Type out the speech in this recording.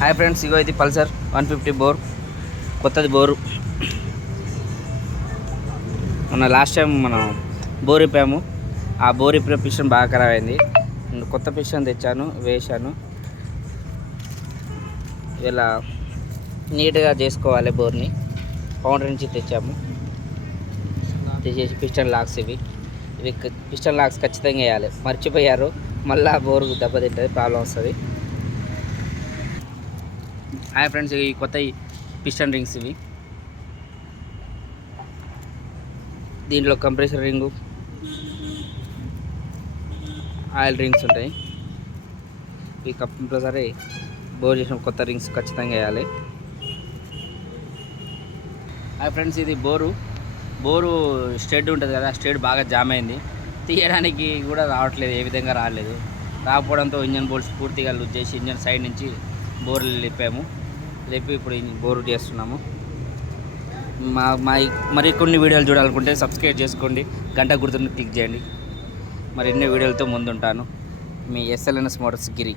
Hi friends, ఇగో ఇది Pulsar 150 bore, కొత్తది bore. మన లాస్ట్ టైం మనం బోర్ ఇప్పాము. ఆ బోర్ ఇప్పే పిస్టన్ బాగా ఖరాబ్ అయింది. కొత్త పిస్టన్ తెచ్చాను, వేసాను. ఇలా నీట్గా చేసుకోవాలి బోర్ని. ఫౌండర్ నుంచి తెచ్చాము. తెచ్చేసి పిస్టన్ లాక్స్ ఇవి పిస్టన్ లాక్స్ ఖచ్చితంగా వేయాలి. మర్చిపోయారు, మళ్ళీ బోరు దెబ్బతింటుంది, ప్రాబ్లం వస్తుంది. హాయ్ ఫ్రెండ్స్, ఈ కొత్త పిస్టన్ రింగ్స్ ఇవి. దీంట్లో కంప్రెసర్ రింగు, ఆయిల్ రింగ్స్ ఉంటాయి. ఈ కంప్రెసర్ బోర్ చేసిన కొత్త రింగ్స్ ఖచ్చితంగా వేయాలి. హాయ్ ఫ్రెండ్స్, ఇది బోరు స్టెడ్ ఉంటుంది కదా, స్టెడ్ బాగా జామ్ అయింది. తీయడానికి కూడా రావట్లేదు, ఏ విధంగా రాలేదు. రాకపోవడంతో ఇంజన్ బోల్ట్స్ పూర్తిగా లూజ్ చేసి ఇంజన్ సైడ్ నుంచి బోర్లు లేపాము. లేపి ఇప్పుడు బోరు చేస్తున్నాము. మరికొన్ని వీడియోలు చూడాలనుకుంటే సబ్స్క్రైబ్ చేసుకోండి, గంట గుర్తుని క్లిక్ చేయండి. మరిన్ని వీడియోలతో ముందుంటాను. మీ SLNS మోటార్స్ గిరి.